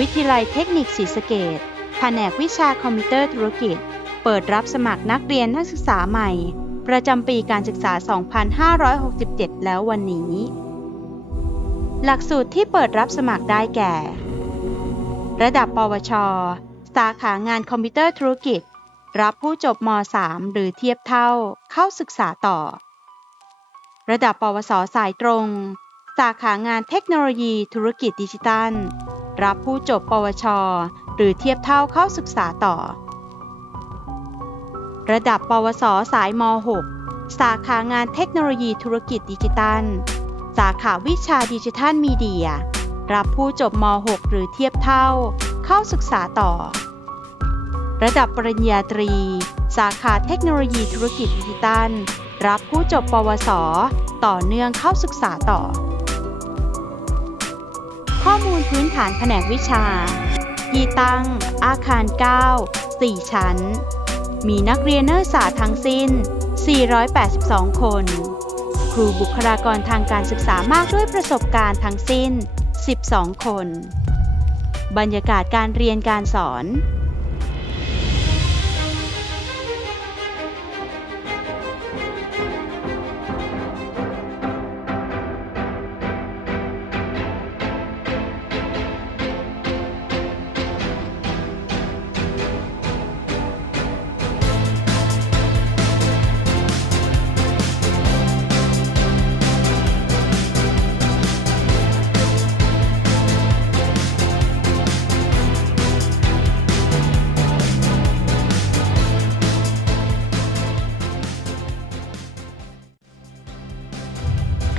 วิทยาลัยเทคนิคศรีสะเกดแผนกวิชาคอมพิวเตอร์ธุรกิจ เปิดรับสมัครนักเรียนนักศึกษาใหม่ ประจำปีการศึกษา 2567 แล้ววันนี้ หลักสูตรที่เปิดรับสมัครได้แก่ ระดับปวช สาขางานคอมพิวเตอร์ธุรกิจ รับผู้จบม .3 หรือเทียบเท่าเข้าศึกษาต่อ ระดับปวสสายตรง สาขางานเทคโนโลยีธุรกิจดิจิทัล รับผู้จบปวช หรือเทียบเท่าเข้าศึกษาต่อ ระดับปวส สายม .6 สาขางานเทคโนโลยีธุรกิจดิจิทัล สาขาวิชาดิจิทัลมีเดีย รับผู้จบม .6 หรือเทียบเท่า เข้าศึกษาต่อ ระดับปริญญาตรี สาขาเทคโนโลยีธุรกิจดิจิทัล รับผู้จบปวส ต่อเนื่องเข้าศึกษาต่อ ข้อมูลพื้นฐานแผนกวิชาที่ตั้งอาคาร 9 4 ชั้น มีนักเรียนนักศึกษาทั้งสิ้น 482 คน ครูบุคลากรทางการศึกษามากด้วยประสบการณ์ทั้งสิ้น 12 คน บรรยากาศการเรียนการสอน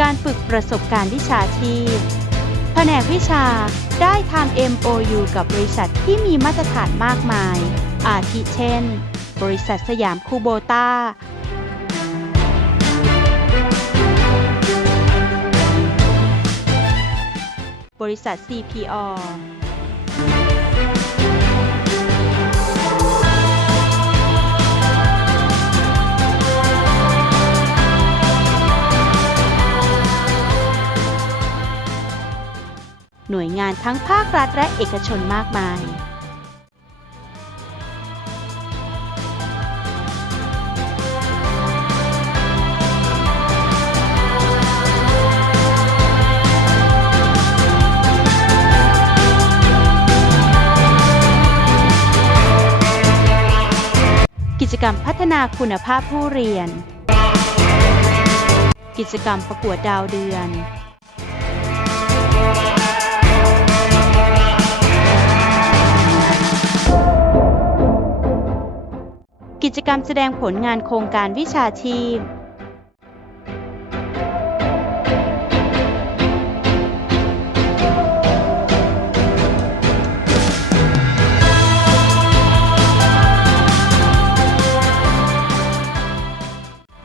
การฝึกประสบการณ์วิชาชีพ แผนกวิชาได้ทำ MOU กับบริษัทที่มีมาตรฐานมากมาย อาทิเช่น บริษัทสยามคูโบต้าบริษัท CPO หน่วยงานทั้งภาครัฐและเอกชนมากมายกิจกรรมพัฒนาคุณภาพผู้เรียน กิจกรรมประกวดดาวเดือน จกรรมแสดงผลงานโครงการวิชาชีพ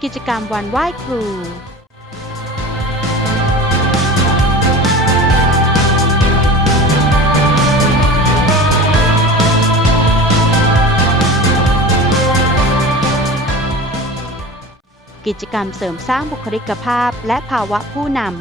กิจกรรมวันไหว้ครู กิจกรรมเสริมสร้างบุคลิกภาพและภาวะผู้นำ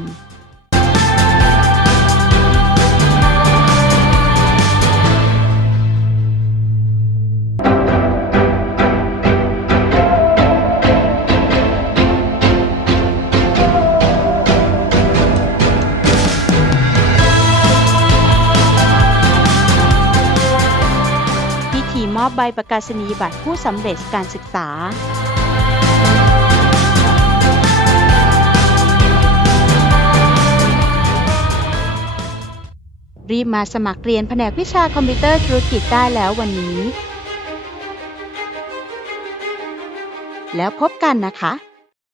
พิธีมอบใบประกาศนียบัตรผู้สำเร็จการศึกษา รีบมาสมัครเรียนแผนกวิชาคอมพิวเตอร์ธุรกิจได้แล้ววันนี้ แล้วพบกันนะคะ